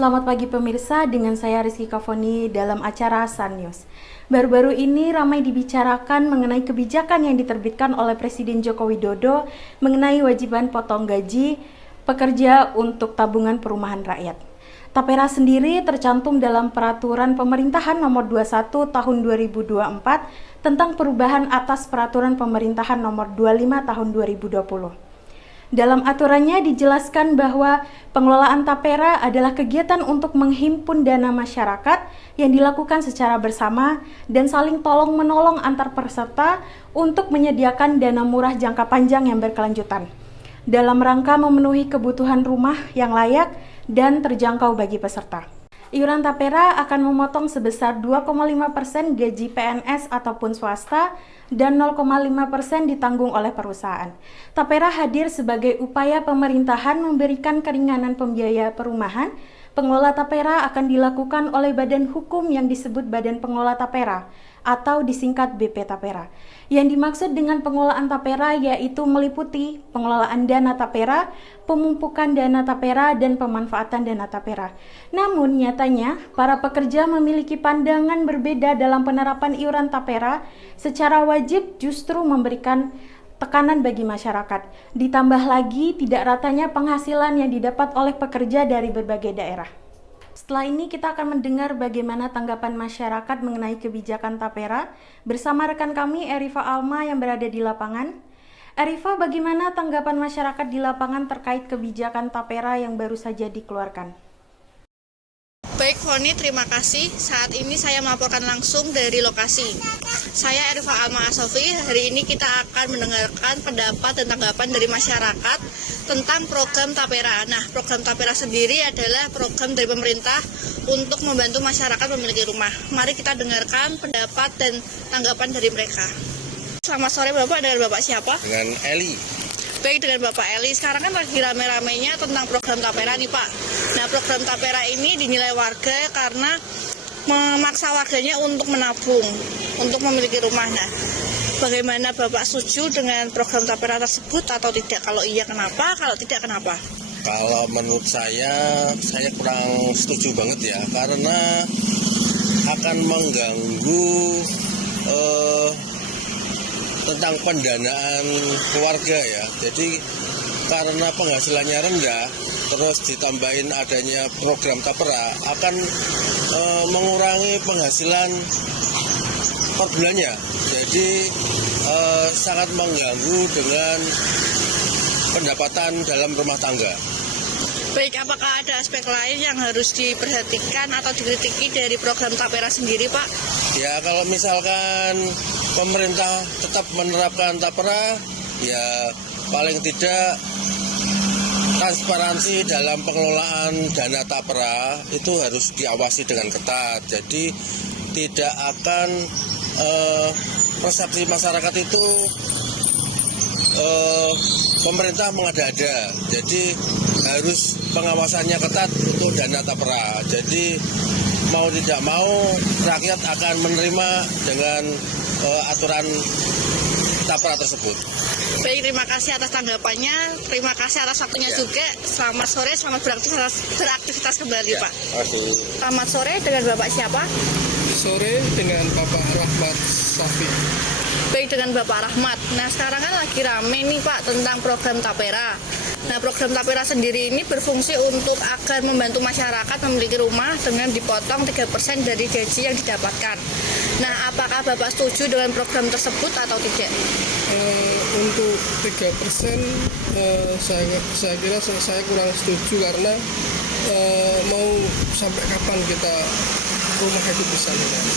Selamat pagi pemirsa, dengan saya Rizky Kavoni dalam acara Sun News. Baru-baru ini ramai dibicarakan mengenai kebijakan yang diterbitkan oleh Presiden Joko Widodo mengenai wajiban potong gaji pekerja untuk tabungan perumahan rakyat. Tapera sendiri tercantum dalam Peraturan Pemerintahan Nomor 21 Tahun 2024 tentang perubahan atas Peraturan Pemerintahan Nomor 25 Tahun 2020. Dalam aturannya dijelaskan bahwa pengelolaan tapera adalah kegiatan untuk menghimpun dana masyarakat yang dilakukan secara bersama dan saling tolong-menolong antar peserta untuk menyediakan dana murah jangka panjang yang berkelanjutan dalam rangka memenuhi kebutuhan rumah yang layak dan terjangkau bagi peserta. Iuran tapera akan memotong sebesar 2,5% gaji PNS ataupun swasta dan 0,5% ditanggung oleh perusahaan. Tapera hadir sebagai upaya pemerintahan memberikan keringanan pembiaya perumahan. Pengelola tapera akan dilakukan oleh badan hukum yang disebut Badan Pengelola Tapera atau disingkat BP Tapera. Yang dimaksud dengan pengelolaan tapera yaitu meliputi pengelolaan dana tapera, pemumpukan dana tapera, dan pemanfaatan dana tapera. Namun nyatanya, para pekerja memiliki pandangan berbeda dalam penerapan iuran tapera. Secara wajib justru memberikan tekanan bagi masyarakat. Ditambah lagi tidak ratanya penghasilan yang didapat oleh pekerja dari berbagai daerah. Setelah ini kita akan mendengar bagaimana tanggapan masyarakat mengenai kebijakan tapera bersama rekan kami Erifa Alma yang berada di lapangan. Erifa, bagaimana tanggapan masyarakat di lapangan terkait kebijakan tapera yang baru saja dikeluarkan? Baik Foni, terima kasih. Saat ini saya melaporkan langsung dari lokasi. Saya Erifa Alma Asofi. Hari ini kita akan mendengarkan pendapat dan tanggapan dari masyarakat tentang program tapera. Nah, program tapera sendiri adalah program dari pemerintah untuk membantu masyarakat memiliki rumah. Mari kita dengarkan pendapat dan tanggapan dari mereka. Selamat sore Bapak, dengan Bapak siapa? Dengan Eli. Baik, dengan Bapak Eli. Sekarang kan lagi rame-ramenya tentang program tapera nih Pak. Nah, program tapera ini dinilai warga karena memaksa warganya untuk menabung, untuk memiliki rumah. Nah, bagaimana Bapak setuju dengan program tapera tersebut atau tidak? Kalau iya kenapa? Kalau tidak kenapa? Kalau menurut saya kurang setuju banget ya, karena akan mengganggu tentang pendanaan keluarga ya. Jadi karena penghasilannya rendah, terus ditambahin adanya program tapera akan mengurangi penghasilan per bulannya. Jadi sangat mengganggu dengan pendapatan dalam rumah tangga. Baik, apakah ada aspek lain yang harus diperhatikan atau dikritiki dari program tapera sendiri Pak? Ya kalau misalkan pemerintah tetap menerapkan tapera, ya paling tidak transparansi dalam pengelolaan dana tapera itu harus diawasi dengan ketat. Jadi tidak akan persepsi masyarakat itu pemerintah mengada-ada. Jadi harus pengawasannya ketat untuk dana tapera. Jadi mau tidak mau rakyat akan menerima dengan aturan tapera tersebut. Baik, terima kasih atas tanggapannya. Terima kasih atas waktunya juga. Selamat sore, selamat beraktivitas kembali Ya, Pak. aku. Selamat sore, dengan Bapak siapa? Sore dengan Bapak Rahmat Safi. Baik, dengan Bapak Rahmat. Nah, sekarang kan lagi rame nih Pak tentang program tapera. Nah, program tapera sendiri ini berfungsi untuk agar membantu masyarakat memiliki rumah dengan dipotong 3% dari gaji yang didapatkan. Nah, apakah Bapak setuju dengan program tersebut atau tidak? Untuk 3% saya kira saya kurang setuju karena mau sampai kapan kita rumah itu bisa lunas.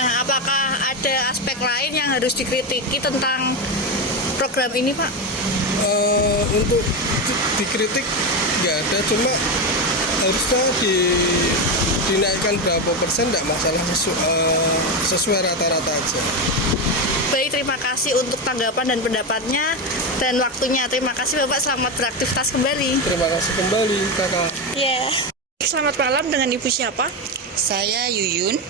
Nah, apakah ada aspek lain yang harus dikritiki tentang program ini Pak? Untuk dikritik nggak ada, cuma harusnya dinaikkan berapa persen nggak masalah, sesuai rata-rata aja. Baik, terima kasih untuk tanggapan dan pendapatnya dan waktunya. Terima kasih Bapak, selamat beraktivitas kembali. Terima kasih kembali kakak. Ya. Selamat malam, dengan Ibu siapa? Saya Yuyun.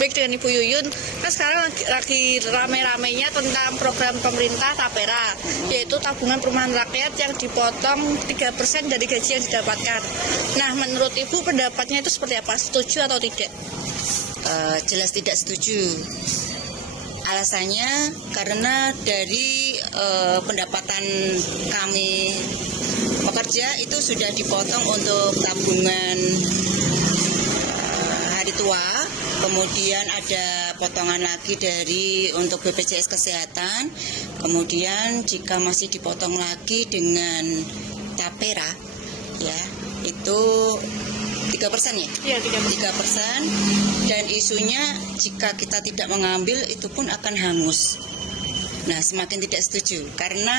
Baik, dengan Ibu Yuyun, kan sekarang lagi rame-ramenya tentang program pemerintah Tapera, yaitu tabungan perumahan rakyat yang dipotong 3% dari gaji yang didapatkan. Nah, menurut Ibu pendapatnya itu seperti apa? Setuju atau tidak? Jelas tidak setuju. Alasannya karena dari pendapatan kami pekerja itu sudah dipotong untuk tabungan hari tua, kemudian ada potongan lagi dari untuk BPJS Kesehatan, kemudian jika masih dipotong lagi dengan Tapera, ya itu 3% ya? Iya, 3%, dan isunya jika kita tidak mengambil itu pun akan hangus. Nah, semakin tidak setuju karena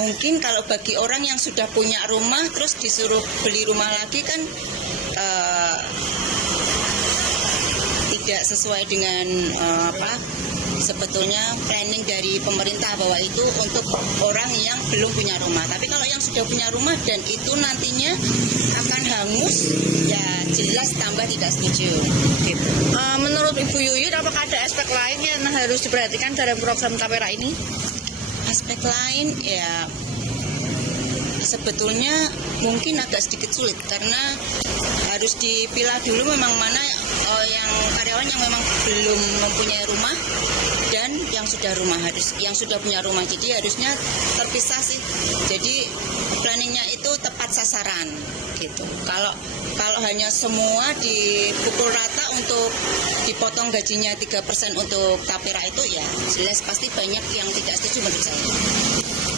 mungkin kalau bagi orang yang sudah punya rumah terus disuruh beli rumah lagi kan tidak sesuai dengan sebetulnya planning dari pemerintah bahwa itu untuk orang yang belum punya rumah. Tapi kalau yang sudah punya rumah dan itu nantinya akan hangus, ya jelas tambah tidak setuju. Gitu. Menurut Ibu Yuyun, apakah ada aspek lain yang harus diperhatikan dalam program Tapera ini? Aspek lain ya sebetulnya mungkin agak sedikit sulit karena harus dipilah dulu memang mana yang karyawan yang memang belum mempunyai rumah dan yang sudah punya rumah. Jadi harusnya terpisah sih. Jadi planningnya itu tepat sasaran gitu. Kalau hanya semua dipukul rata untuk dipotong gajinya 3% untuk Tapera itu ya jelas pasti banyak yang tidak setuju menurut saya.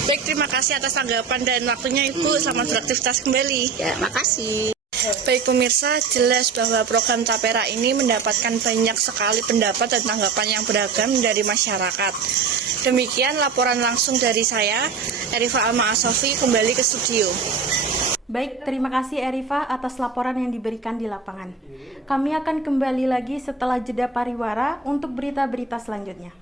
Baik, terima kasih atas tanggapan dan waktunya Ibu. Selamat beraktivitas kembali. Ya, makasih. Baik pemirsa, jelas bahwa program Tapera ini mendapatkan banyak sekali pendapat dan tanggapan yang beragam dari masyarakat. Demikian laporan langsung dari saya, Erifa Alma Asofi, kembali ke studio. Baik, terima kasih Erifa atas laporan yang diberikan di lapangan. Kami akan kembali lagi setelah jeda pariwara untuk berita-berita selanjutnya.